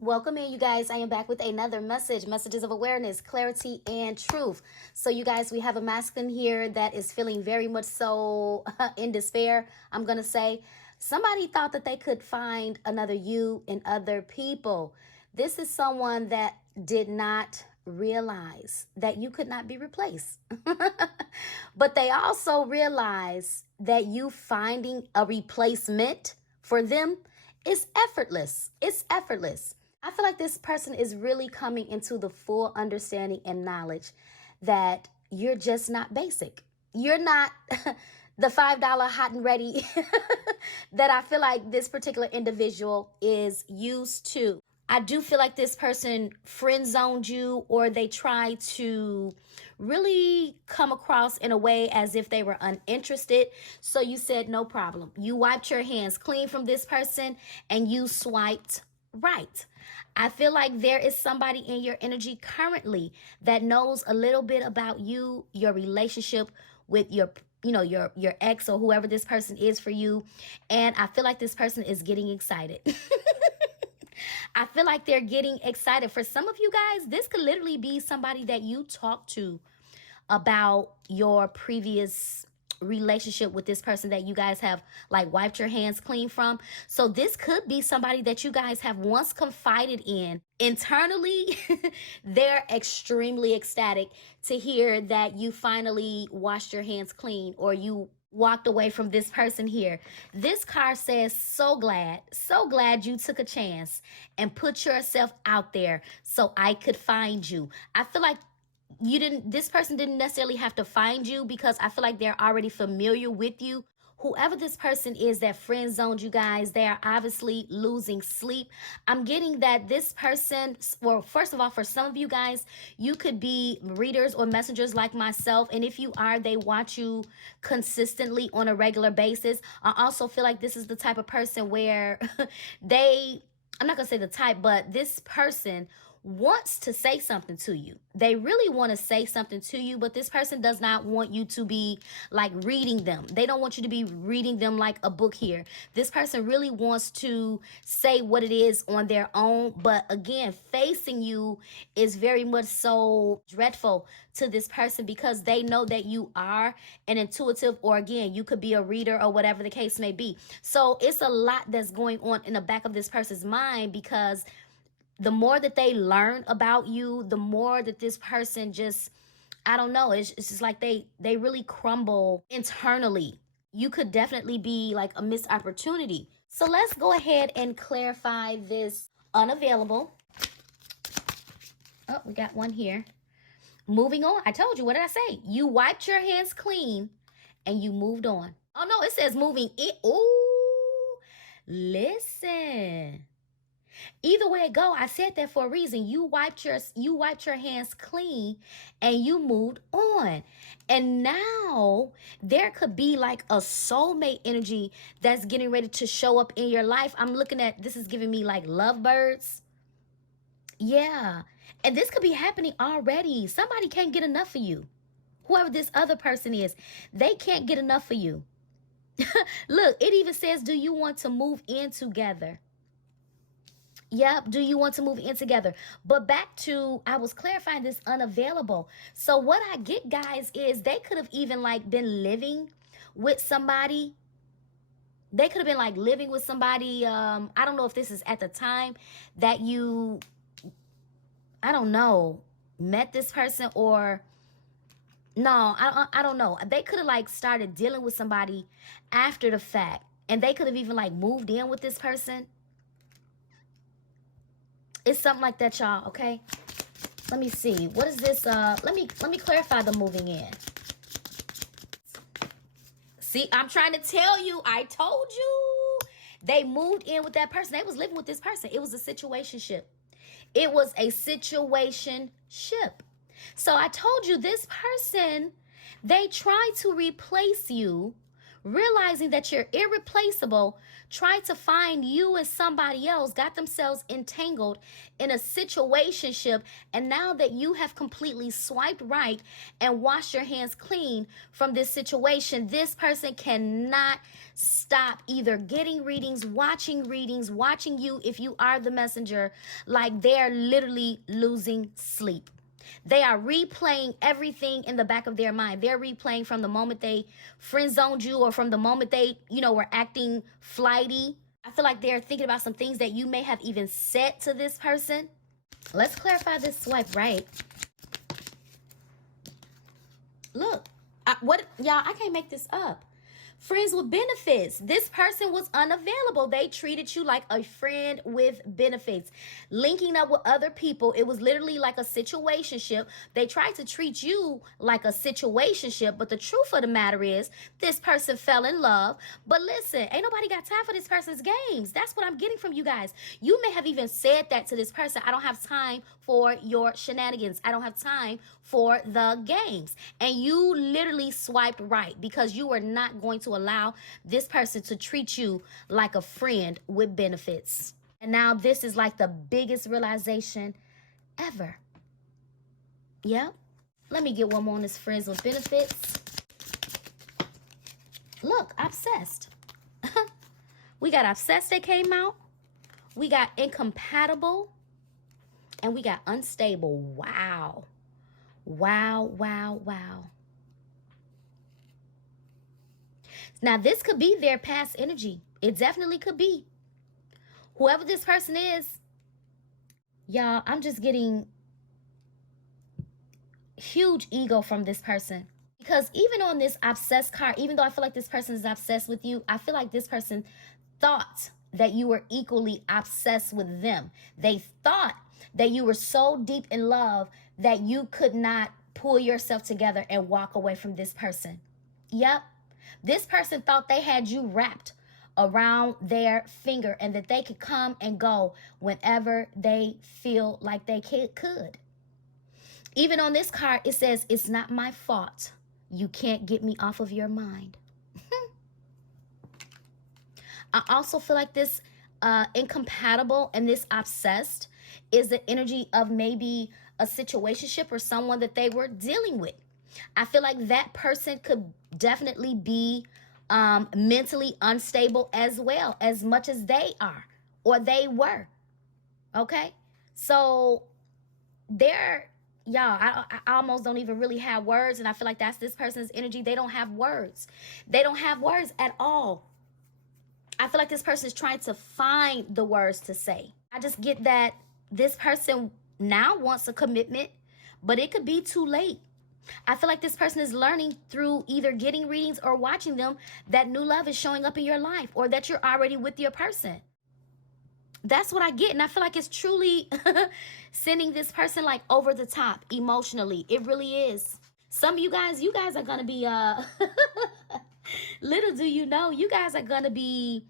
Welcome in, you guys. I am back with another messages of awareness, clarity, and truth. So, you guys, we have a masculine here that is feeling very much so in despair. I'm going to say somebody thought that they could find another you in other people. This is someone that did not realize that you could not be replaced. But they also realize that you finding a replacement for them is effortless. It's effortless. I feel like this person is really coming into the full understanding and knowledge that you're just not basic. You're not the $5 hot and ready that I feel like this particular individual is used to. I do feel like this person friend zoned you, or they try to really come across in a way as if they were uninterested. So you said no problem. You wiped your hands clean from this person and you swiped right. I feel like there is somebody in your energy currently that knows a little bit about you, your relationship with your your ex or whoever this person is for you. And I feel like this person is getting excited. I feel like they're getting excited. For some of you guys, this could literally be somebody that you talk to about your previous relationship with this person that you guys have like wiped your hands clean from. So this could be somebody that you guys have once confided in. Internally, they're extremely ecstatic to hear that you finally washed your hands clean, or you walked away from this person here. This card says, so glad you took a chance and put yourself out there so I could find you. I feel like this person didn't necessarily have to find you, because I feel like they're already familiar with you. Whoever this person is that friend zoned you guys, they are obviously losing sleep. I'm getting that this person, well, first of all, for some of you guys, you could be readers or messengers like myself. And if you are, they watch you consistently on a regular basis. I also feel like this is the type of person where I'm not going to say the type, but this person wants to say something to you. They really want to say something to you, but this person does not want you to be like reading them. They don't want you to be reading them like a book here. This person really wants to say what it is on their own, but again, facing you is very much so dreadful to this person, because they know that you are an intuitive, or again, you could be a reader or whatever the case may be. So it's a lot that's going on in the back of this person's mind, because the more that they learn about you, the more that this person just, I don't know, it's just like they really crumble internally. You could definitely be like a missed opportunity. So let's go ahead and clarify this unavailable. Oh, we got one here. Moving on. I told you, what did I say? You wiped your hands clean and you moved on. Oh no, it says moving in. Oh, listen. Either way it go, I said that for a reason. You wiped your hands clean and you moved on. And now there could be like a soulmate energy that's getting ready to show up in your life. I'm looking at, this is giving me like lovebirds. Yeah. And this could be happening already. Somebody can't get enough of you. Whoever this other person is, they can't get enough of you. Look, it even says, do you want to move in together? Yep. Do you want to move in together? But back to, I was clarifying this unavailable. So what I get, guys, is they could have even like been living with somebody. They could have been like living with somebody. I don't know if this is at the time that you, I don't know, met this person, or no, I don't know. They could have like started dealing with somebody after the fact, and they could have even like moved in with this person. It's something like that, y'all, okay? Let me see. What is this? Let me clarify the moving in. See, I'm trying to tell you. I told you. They moved in with that person. They was living with this person. It was a situationship. It was a situationship. So I told you, this person, they tried to replace you realizing that you're irreplaceable, tried to find you and somebody else, got themselves entangled in a situationship, and now that you have completely swiped right and washed your hands clean from this situation, this person cannot stop either getting readings, watching you if you are the messenger, like they're literally losing sleep. They are replaying everything in the back of their mind. They're replaying from the moment they friend zoned you, or from the moment they, were acting flighty. I feel like they're thinking about some things that you may have even said to this person. Let's clarify this swipe right. Look, y'all, I can't make this up. Friends with benefits. This person was unavailable. They treated you like a friend with benefits. Linking up with other people. It was literally like a situationship. They tried to treat you like a situationship, but the truth of the matter is this person fell in love. But listen, ain't nobody got time for this person's games. That's what I'm getting from you guys. You may have even said that to this person. I don't have time for your shenanigans. I don't have time for the games. And you literally swiped right because you were not going to allow this person to treat you like a friend with benefits. And now this is like the biggest realization ever. Yep. Let me get one more on this friends with benefits. Look, obsessed. We got obsessed that came out. We got incompatible. And we got unstable. Wow. Wow, wow, wow. Now, this could be their past energy. It definitely could be. Whoever this person is, y'all, I'm just getting huge ego from this person. Because even on this obsessed card, even though I feel like this person is obsessed with you, I feel like this person thought that you were equally obsessed with them. They thought that you were so deep in love that you could not pull yourself together and walk away from this person. Yep. This person thought they had you wrapped around their finger and that they could come and go whenever they feel like they could. Even on this card, it says, it's not my fault. You can't get me off of your mind. I also feel like this incompatible and this obsessed is the energy of maybe a situationship or someone that they were dealing with. I feel like that person could definitely be mentally unstable as well, as much as they are or they were. Okay? So they're, y'all, I almost don't even really have words, and I feel like that's this person's energy. They don't have words. They don't have words at all. I feel like this person is trying to find the words to say. I just get that this person now wants a commitment, but it could be too late. I feel like this person is learning through either getting readings or watching them that new love is showing up in your life, or that you're already with your person. That's what I get. And I feel like it's truly sending this person like over the top emotionally. It really is. Some of you guys are going to be, little do you know, you guys are going to be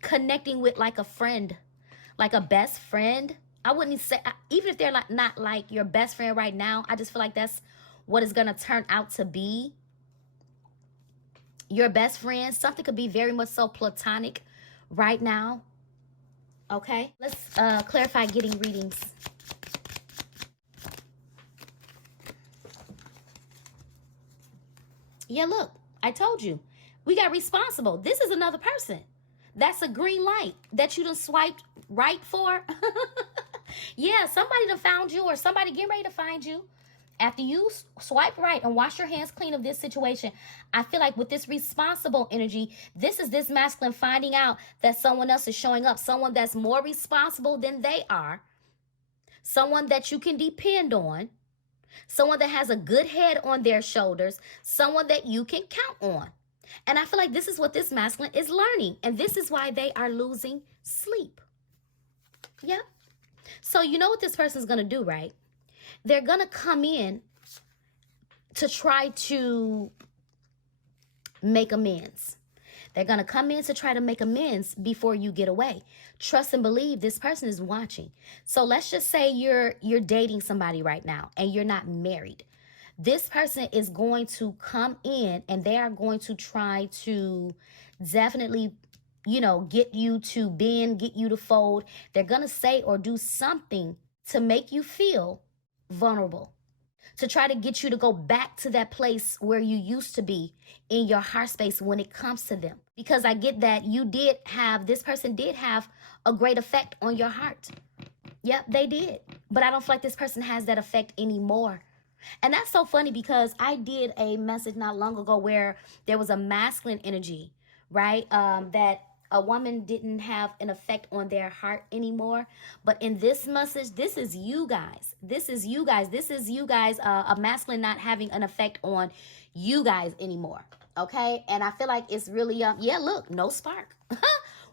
connecting with like a friend, like a best friend. I wouldn't say, even if they're like not like your best friend right now, I just feel like that's what it's going to turn out to be. Your best friend, something could be very much so platonic right now. Okay, let's clarify getting readings. Yeah, look, I told you. We got responsible. This is another person. That's a green light that you done swiped right for. Yeah, somebody done found you, or somebody getting ready to find you. After you swipe right and wash your hands clean of this situation, I feel like with this responsible energy, this is this masculine finding out that someone else is showing up, someone that's more responsible than they are, someone that you can depend on, someone that has a good head on their shoulders, someone that you can count on. And I feel like this is what this masculine is learning, and this is why they are losing sleep. Yeah. So you know what this person's going to do, right? They're going to come in to try to make amends. They're going to come in to try to make amends before you get away. Trust and believe this person is watching. So let's just say you're dating somebody right now and you're not married. This person is going to come in and they are going to try to definitely, you know, get you to bend, get you to fold. They're going to say or do something to make you feel vulnerable, to try to get you to go back to that place where you used to be in your heart space when it comes to them. Because I get that this person did have a great effect on your heart. Yep, they did. But I don't feel like this person has that effect anymore. And that's so funny because I did a message not long ago where there was a masculine energy, right? That a woman didn't have an effect on their heart anymore. But in this message, this is you guys. This is you guys. This is you guys, a masculine not having an effect on you guys anymore. Okay? And I feel like it's really, yeah, look, no spark.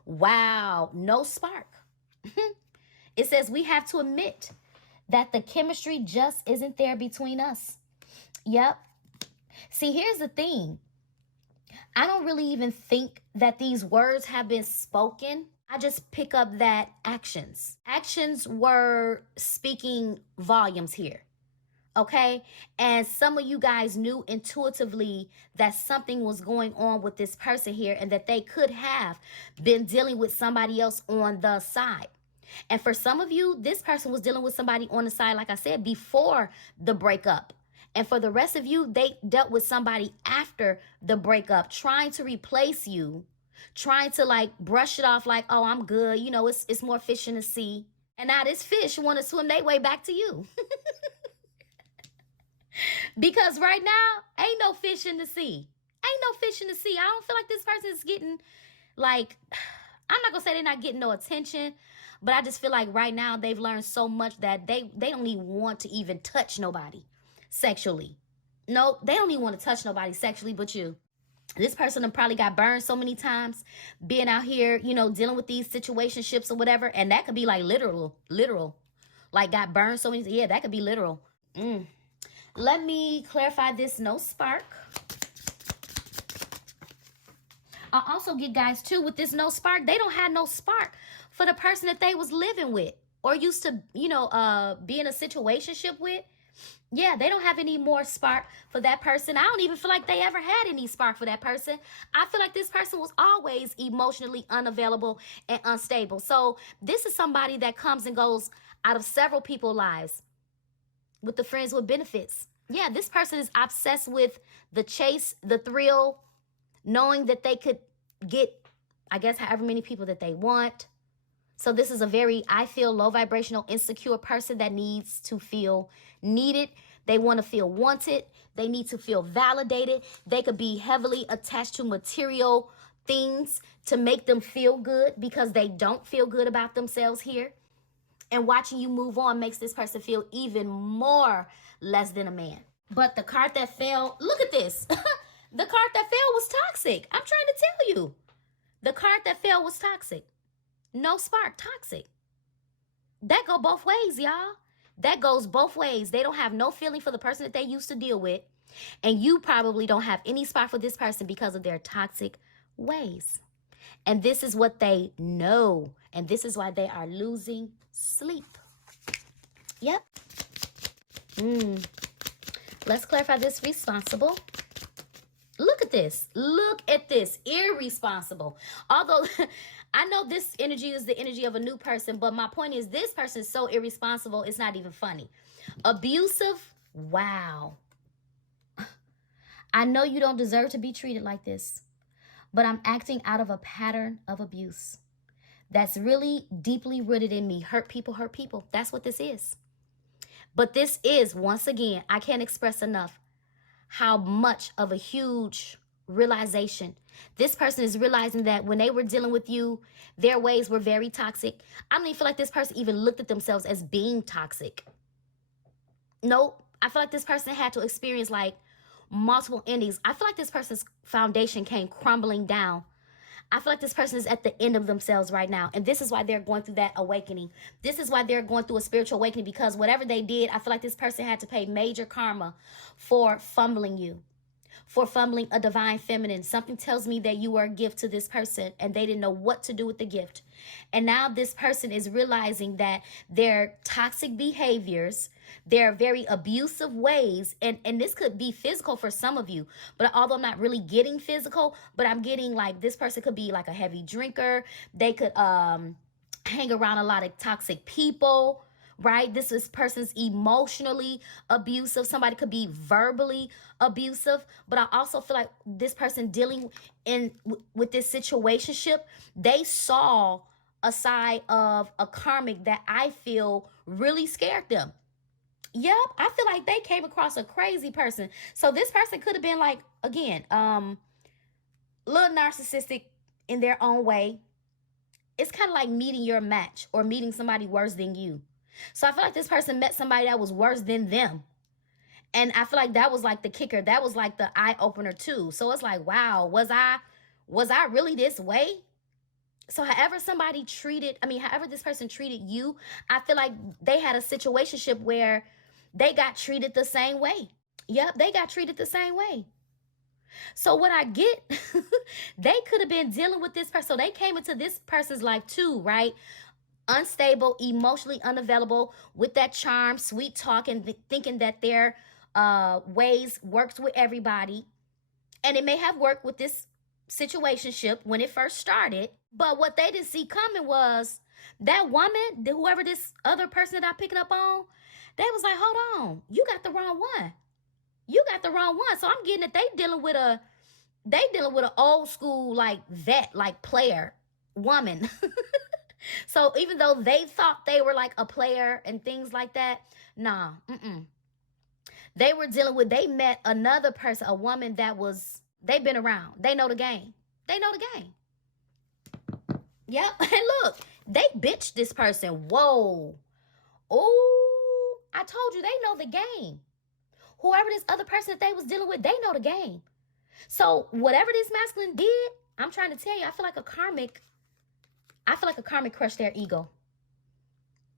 Wow, no spark. It says we have to admit that the chemistry just isn't there between us. Yep. See, here's the thing. I don't really even think that these words have been spoken. I just pick up that actions were speaking volumes here. Okay. And some of you guys knew intuitively that something was going on with this person here and that they could have been dealing with somebody else on the side. And for some of you, this person was dealing with somebody on the side, like I said, before the breakup. And for the rest of you, they dealt with somebody after the breakup, trying to replace you, trying to like brush it off like, oh, I'm good. You know, it's more fish in the sea. And now this fish want to swim their way back to you. Because right now, ain't no fish in the sea. Ain't no fish in the sea. I don't feel like this person is getting like, I'm not going to say they're not getting no attention, but I just feel like right now they've learned so much that they don't even want to even touch nobody sexually. No, they don't even want to touch nobody sexually but you. This person probably got burned so many times being out here, you know, dealing with these situationships or whatever. And that could be like literal. Like got burned so many. Yeah, that could be literal. Let me clarify this no spark. I also get guys too with this no spark. They don't have no spark for the person that they was living with or used to, you know, be in a situationship with. Yeah, they don't have any more spark for that person. I don't even feel like they ever had any spark for that person. I feel like this person was always emotionally unavailable and unstable. So this is somebody that comes and goes out of several people's lives with the friends with benefits. Yeah, this person is obsessed with the chase, the thrill, knowing that they could get, I guess, however many people that they want. So this is a very, I feel, low vibrational, insecure person that needs to feel needed. They want to feel wanted. They need to feel validated. They could be heavily attached to material things to make them feel good because they don't feel good about themselves here. And watching you move on makes this person feel even more less than a man. But the card that fell, look at this. The card that fell was toxic. I'm trying to tell you. The card that fell was toxic. No spark, toxic. That go both ways, y'all. That goes both ways. They don't have no feeling for the person that they used to deal with. And you probably don't have any spark for this person because of their toxic ways. And this is what they know. And this is why they are losing sleep. Yep. Let's clarify this responsible. Look at this. Look at this. Irresponsible. Although I know this energy is the energy of a new person, but my point is this person is so irresponsible, it's not even funny. Abusive. Wow. I know you don't deserve to be treated like this, but I'm acting out of a pattern of abuse that's really deeply rooted in me. Hurt people, hurt people. That's what this is. But this is, once again, I can't express enough how much of a huge realization. This person is realizing that when they were dealing with you, their ways were very toxic. I don't even feel like this person even looked at themselves as being toxic. Nope. I feel like this person had to experience like multiple endings. I feel like this person's foundation came crumbling down. I feel like this person is at the end of themselves right now. And this is why they're going through that awakening. This is why they're going through a spiritual awakening, because whatever they did, I feel like this person had to pay major karma for fumbling you, for fumbling a divine feminine. Something tells me that you were a gift to this person and they didn't know what to do with the gift. And now this person is realizing that their toxic behaviors, They're very abusive ways, and this could be physical for some of you, but although I'm not really getting physical, but I'm getting like this person could be like a heavy drinker. They could hang around a lot of toxic people, right? This is person's emotionally abusive. Somebody could be verbally abusive, but I also feel like this person dealing with this situationship, they saw a side of a karmic that I feel really scared them. Yep, I feel like they came across a crazy person. So this person could have been like, again, little narcissistic in their own way. It's kind of like meeting your match or meeting somebody worse than you. So I feel like this person met somebody that was worse than them. And I feel like that was like the kicker. That was like the eye opener too. So it's like, wow, was I really this way? So however somebody treated, however this person treated you, I feel like they had a situationship where they got treated the same way. Yep, they got treated the same way. So what I get, they could have been dealing with this person. So they came into this person's life too, right? Unstable, emotionally unavailable, with that charm, sweet talk, and thinking that their ways works with everybody. And it may have worked with this situationship when it first started. But what they didn't see coming was that woman, whoever this other person that I'm picking up on, they was like, hold on, you got the wrong one. You got the wrong one. So I'm getting that they dealing with an old school like vet, like player woman. So even though they thought they were like a player and things like that, nah, they were dealing with, they met another person, a woman that was, they've been around. They know the game. They know the game. Yep. And look, they bitched this person. Whoa. Oh, I told you, they know the game. Whoever this other person that they was dealing with, they know the game. So whatever this masculine did, I'm trying to tell you, I feel like a karmic crushed their ego.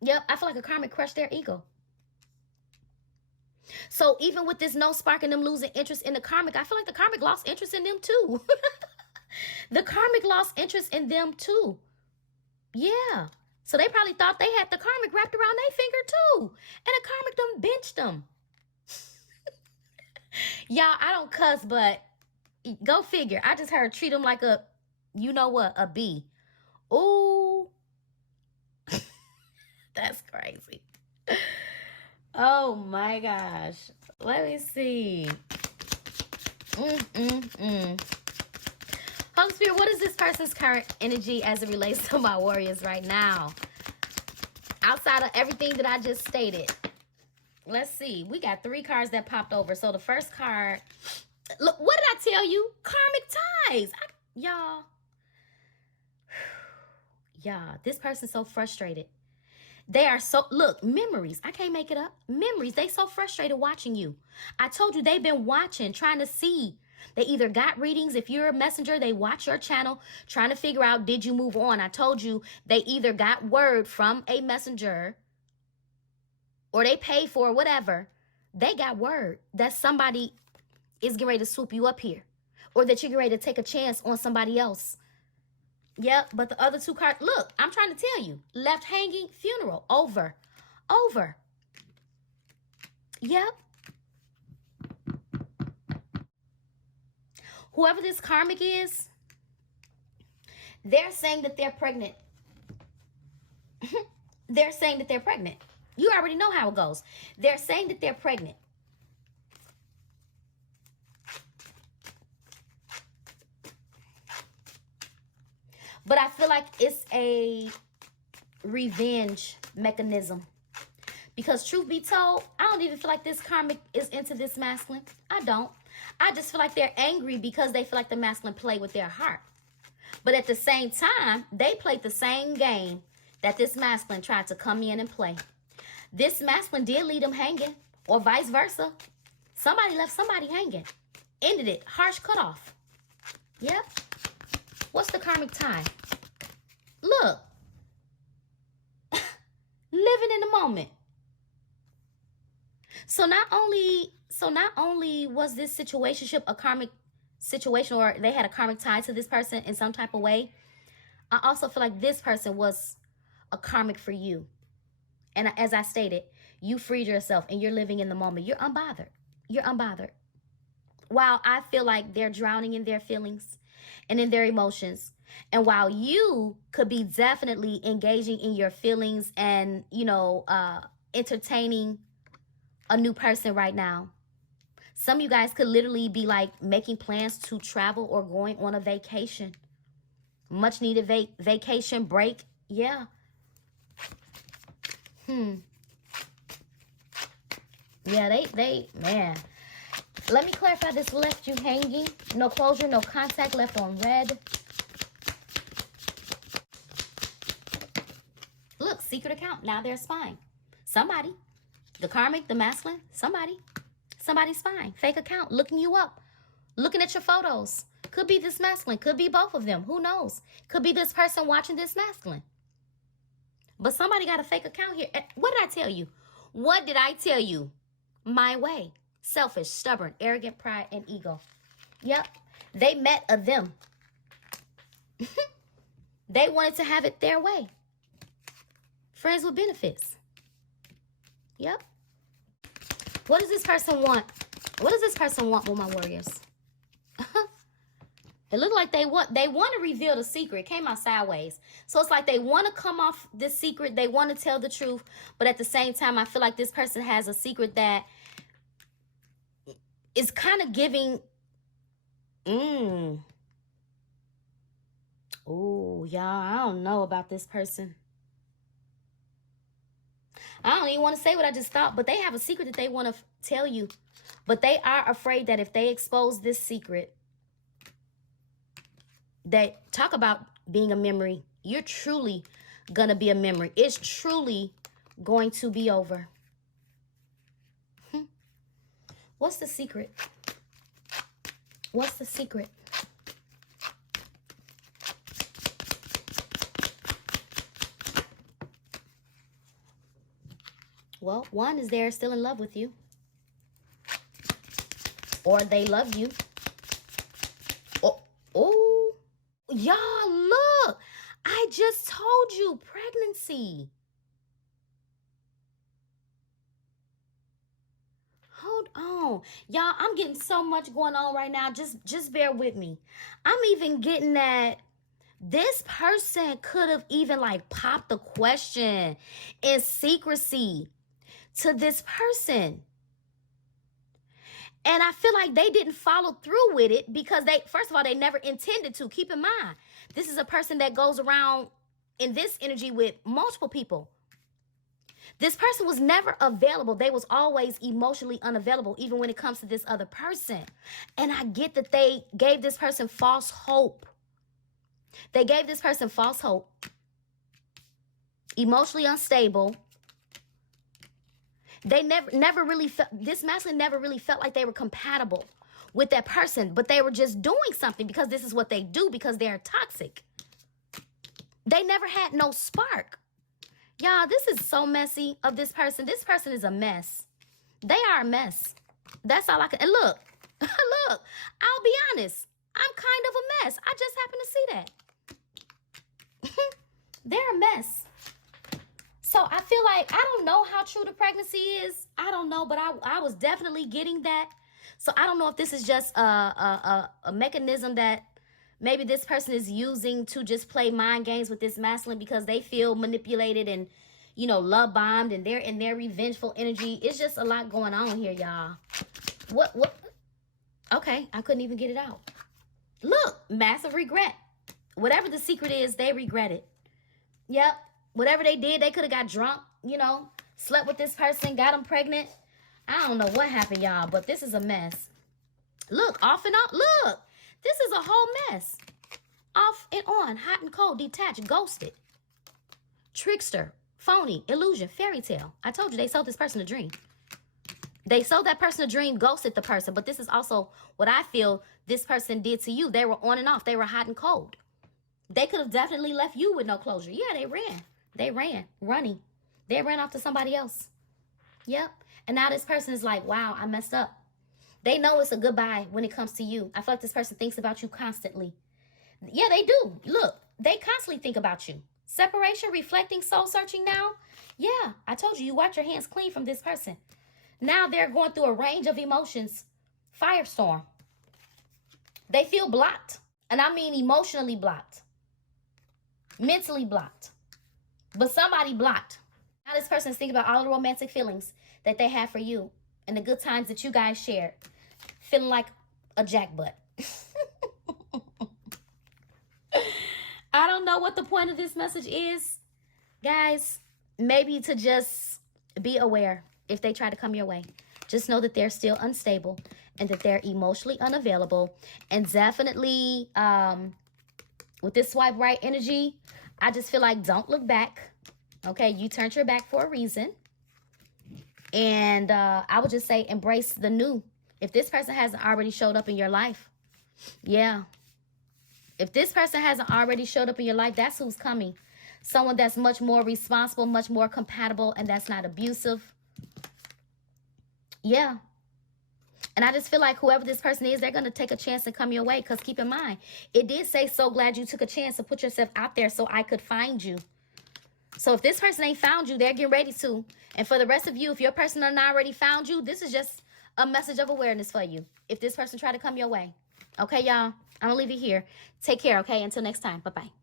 Yep, I feel like a karmic crushed their ego. So even with this no spark and them losing interest in the karmic, I feel like the karmic lost interest in them too. The karmic lost interest in them too. Yeah. So they probably thought they had the karmic wrapped around their finger too. And the karmic done benched them. Y'all, I don't cuss, but go figure. I just heard treat them like a, you know what, a bee. Ooh. That's crazy. Oh my gosh. Let me see. Holy Spirit, what is this person's current energy as it relates to my warriors right now? Outside of everything that I just stated. Let's see. We got 3 cards that popped over. So the first card, look, what did I tell you? Karmic ties. Y'all, this person's so frustrated. They are so, look, memories. I can't make it up. Memories. They so frustrated watching you. I told you they've been watching, trying to see. They either got readings. If you're a messenger, they watch your channel, trying to figure out, did you move on? I told you they either got word from a messenger or they pay for whatever. They got word that somebody is getting ready to swoop you up here, or that you're getting ready to take a chance on somebody else. Yep, but the other 2 cards, look, I'm trying to tell you. Left hanging, funeral, over. Yep. Whoever this karmic is, they're saying that they're pregnant. They're saying that they're pregnant. You already know how it goes. They're saying that they're pregnant. But I feel like it's a revenge mechanism. Because truth be told, I don't even feel like this karmic is into this masculine. I don't. I just feel like they're angry because they feel like the masculine played with their heart. But at the same time, they played the same game that this masculine tried to come in and play. This masculine did leave them hanging, or vice versa. Somebody left somebody hanging. Ended it. Harsh cutoff. Yep. What's the karmic tie? Look. Living in the moment. So not only was this situationship a karmic situation, or they had a karmic tie to this person in some type of way, I also feel like this person was a karmic for you. And as I stated, you freed yourself and you're living in the moment. You're unbothered. You're unbothered. While I feel like they're drowning in their feelings and in their emotions, and while you could be definitely engaging in your feelings and, entertaining a new person right now, some of you guys could literally be like making plans to travel or going on a vacation. Much needed vacation break. Yeah. Yeah, man. Let me clarify this left you hanging. No closure, no contact, left on red. Look, secret account. Now they're spying. Somebody. The karmic, the masculine, somebody's spying. Fake account, looking you up, looking at your photos. Could be this masculine, could be both of them. Who knows? Could be this person watching this masculine. But somebody got a fake account here. What did I tell you? What did I tell you? My way. Selfish, stubborn, arrogant, pride, and ego. Yep. They met a them. They wanted to have it their way. Friends with benefits. Yep. What does this person want? What does this person want with my warriors? It looked like they want to reveal the secret. It came out sideways. So it's like they want to come off this secret. They want to tell the truth. But at the same time, I feel like this person has a secret that is kind of giving... Oh, y'all, I don't know about this person. I don't even want to say what I just thought, but they have a secret that they want to tell you. But they are afraid that if they expose this secret, that talk about being a memory, you're truly going to be a memory. It's truly going to be over. What's the secret? What's the secret? Well, one is they're still in love with you. Or they love you. Oh, y'all, look. I just told you, pregnancy. Hold on. Y'all, I'm getting so much going on right now. Just bear with me. I'm even getting that this person could have even like popped the question in secrecy to this person. And I feel like they didn't follow through with it because first of all, they never intended to. Keep in mind, this is a person that goes around in this energy with multiple people. This person was never available. They was always emotionally unavailable, even when it comes to this other person. And I get that they gave this person false hope. They gave this person false hope. Emotionally unstable. They never really felt, this masculine never really felt like they were compatible with that person, but they were just doing something because this is what they do, because they're toxic. They never had no spark. Y'all, this is so messy of this person. This person is a mess. They are a mess. That's all I can, and look, look, I'll be honest. I'm kind of a mess. I just happen to see that. They're a mess. So I feel like, I don't know how true the pregnancy is. I don't know, but I was definitely getting that. So I don't know if this is just a mechanism that maybe this person is using to just play mind games with this masculine because they feel manipulated and, love bombed, and they're in their revengeful energy. It's just a lot going on here, y'all. What? Okay, I couldn't even get it out. Look, massive regret. Whatever the secret is, they regret it. Yep. Whatever they did, they could have got drunk, slept with this person, got them pregnant. I don't know what happened, y'all, but this is a mess. Look, off and on. Look, this is a whole mess. Off and on, hot and cold, detached, ghosted. Trickster, phony, illusion, fairy tale. I told you they sold this person a dream. They sold that person a dream, ghosted the person, but this is also what I feel this person did to you. They were on and off. They were hot and cold. They could have definitely left you with no closure. Yeah, they ran. They ran, running. They ran off to somebody else. Yep. And now this person is like, wow, I messed up. They know it's a goodbye when it comes to you. I feel like this person thinks about you constantly. Yeah, they do. Look, they constantly think about you. Separation, reflecting, soul searching now. Yeah, I told you, you wash your hands clean from this person. Now they're going through a range of emotions. Firestorm. They feel blocked. And I mean emotionally blocked. Mentally blocked. But somebody blocked. Now this person is thinking about all the romantic feelings that they have for you and the good times that you guys shared. Feeling like a jackbutt. I don't know what the point of this message is. Guys, maybe to just be aware if they try to come your way. Just know that they're still unstable and that they're emotionally unavailable. And definitely with this swipe right energy, I just feel like don't look back. Okay, you turned your back for a reason. And I would just say embrace the new. If this person hasn't already showed up in your life, yeah. If this person hasn't already showed up in your life, that's who's coming. Someone that's much more responsible, much more compatible, and that's not abusive. Yeah. And I just feel like whoever this person is, they're going to take a chance and come your way. Because keep in mind, it did say, so glad you took a chance to put yourself out there so I could find you. So if this person ain't found you, they're getting ready to. And for the rest of you, if your person done already found you, this is just a message of awareness for you. If this person try to come your way. Okay, y'all? I'm going to leave it here. Take care, okay? Until next time. Bye-bye.